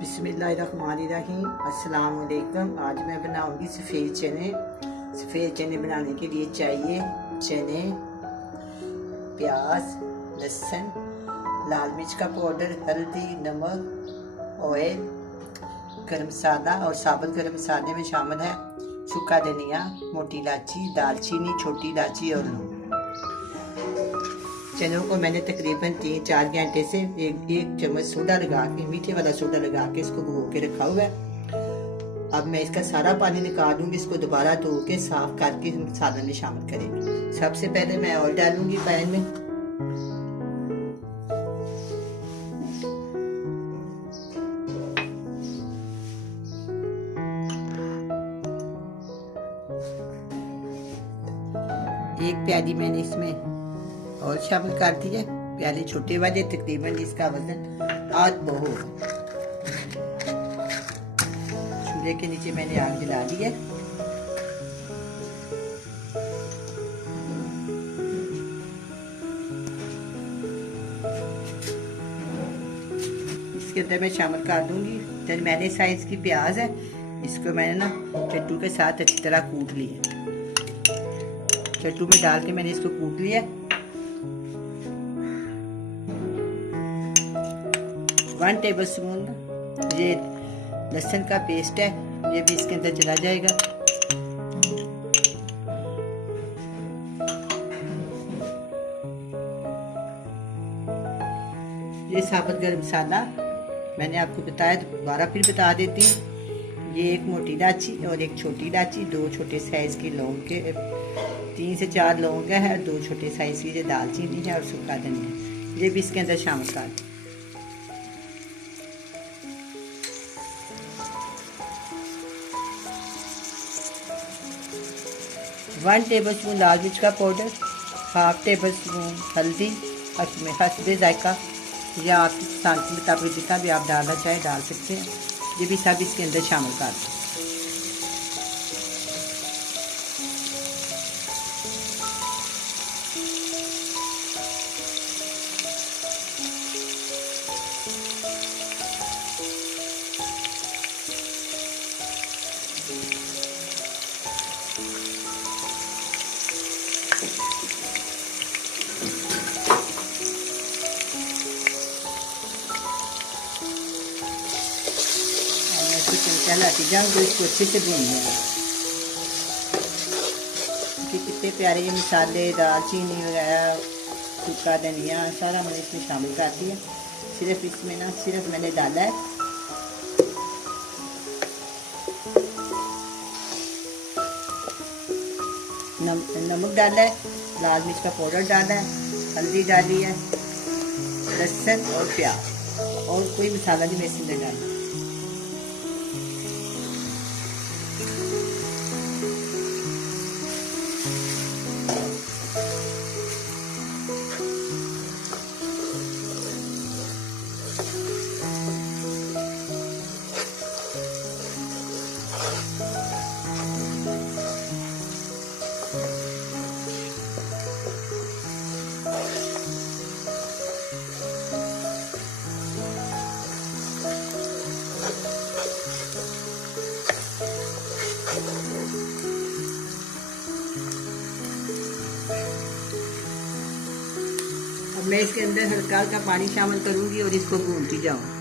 बिस्मिल्लाहिर्रहमानिर्रहीम। अस्सलाम वालेकुम। आज मैं बनाऊंगी सफ़ेद चने। सफ़ेद चने बनाने के लिए चाहिए चने, प्याज, लहसुन, लाल मिर्च का पाउडर, हल्दी, नमक, ऑयल, गरम मसाला और साबुत गरम मसाले में शामिल है सूखा धनिया, मोटी इलायची, दालचीनी, छोटी इलायची और लौंग। चनों को मैंने तकरीबन 3-4 घंटे से एक चम्मच सोडा लगा के, मीठे वाला सोडा लगा के इसको भिगो के रखा हुआ है। अब मैं इसका सारा पानी निकाल दूंगी। इसको दोबारा धो के साफ करके हम सालन में शामिल करेंगे। सबसे पहले मैं ऑयल डालूंगी पैन में। एक प्याली मैंने इसमें और शामिल कर दिया। प्याले छोटे वाले, तकरीबन इसका वजन आध बहु। चूल्हे के नीचे मैंने आग जला दी है। इसके अंदर मैं शामिल कर दूंगी दरमियाने साइज की प्याज है। इसको मैंने ना चट्टू के साथ अच्छी तरह कूट लिया। चट्टू में डाल के मैंने इसको कूट लिया। 1 टेबलस्पून ये लहसुन का पेस्ट है, ये भी इसके अंदर चला जाएगा। ये साबुत गरम मसाला मैंने आपको बताया, दोबारा फिर बता देती हूँ। ये एक मोटी इलायची और एक छोटी इलायची, 2 छोटे साइज की लौंग के 3 से 4 लौंग है, 2 छोटे साइज की दालचीनी है और सूखा धनिया, ये भी इसके अंदर शामिल कर दें। 1 टेबलस्पून लाल मिर्च का पाउडर, 1/2 टेबलस्पून हल्दी, हस्बे जायका या आपकी पसंद के मुताबिक जितना भी आप डालना चाहें डाल सकते हैं। ये भी सब इसके अंदर शामिल कर दें। चलाती जाऊँ तो इसको अच्छे से भून लें। कितने प्यारे ये मसाले, दालचीनी वगैरह, सूखा धनिया सारा मैंने इसमें शामिल कर दिया। सिर्फ इसमें ना सिर्फ मैंने डाला है नमक डाला है, लाल मिर्च का पाउडर डाला है, हल्दी डाली है, लहसुन और प्याज, और कोई मसाला नहीं मैं इसमें डाला। अब मैं इसके अंदर हल्का हल्का पानी शामिल करूंगी और इसको भूनती जाऊँ।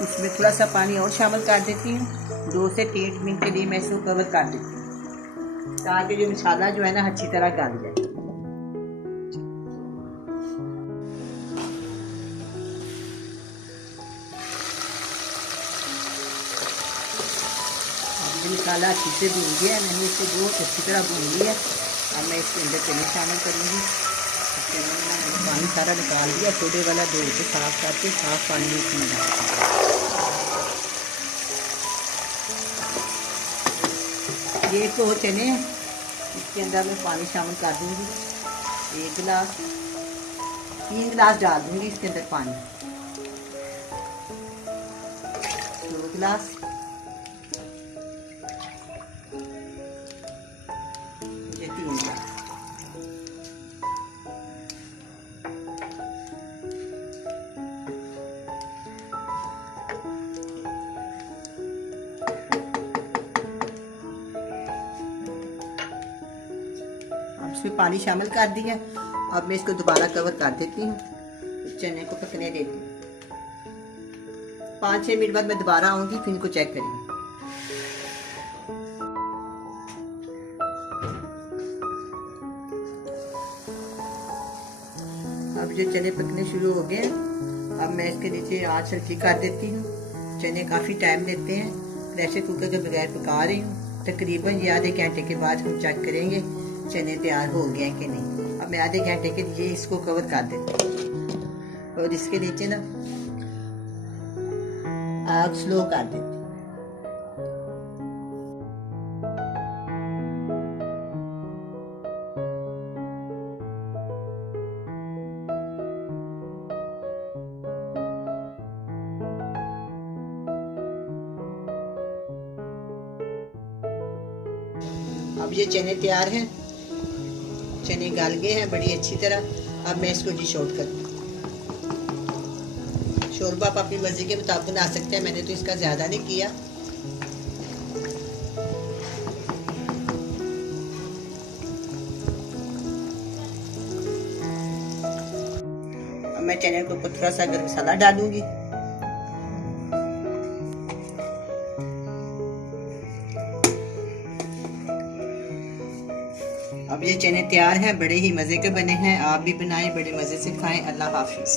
इसमें थोड़ा सा पानी और शामिल कर देती हूँ। 2 से 3 मिनट के लिए मैं इसको कवर कर देती हूँ ताकि जो मसाला जो है ना अच्छी तरह गल जाए। अब ये मसाला अच्छी से भून गया है, मैंने इसको बहुत अच्छी तरह भून लिया। अब मैं इसके अंदर चने शामिल करूँगी। पानी सारा निकाल दिया, सोडे वाला धो के साफ करके साफ पानी में इसमें डाल ये तो चने हैं, इसके अंदर मैं पानी शामिल कर दूंगी। 1 गिलास, 3 गिलास डाल दूंगी इसके अंदर पानी। 2 गिलास, ये 3 गिलास। इसमें पानी शामिल कर दिया। अब मैं इसको दोबारा कवर कर देती हूँ, चने को पकने देती हूँ। 5-6 मिनट बाद मैं दोबारा आऊंगी, फिर इनको चेक करेंगे। अब जो चने पकने शुरू हो गए, अब मैं इसके नीचे आंच हल्की कर देती हूँ। चने काफ़ी टाइम लेते हैं, प्रेशर कुकर के बगैर पका रही हूँ। तकरीबन ये आधे घंटे के बाद हम चेक करेंगे चने तैयार हो गए कि नहीं। अब मैं आधे घंटे के लिए इसको कवर कर देती हूँ और इसके नीचे ना आग स्लो कर देती हूँ। अब ये चने तैयार हैं, चने गल गए हैं बड़ी अच्छी तरह। अब मैं इसको डिश आउट कर दूँ। शोरबा आप अपनी मर्जी के मुताबिक बना सकते हैं, मैंने तो इसका ज़्यादा नहीं किया। अब मैं चने के ऊपर थोड़ा सा गरम मसाला डालूंगी। अब ये चने तैयार हैं, बड़े ही मज़े के बने हैं। आप भी बनाएं, बड़े मज़े से खाएं। अल्लाह हाफिज़।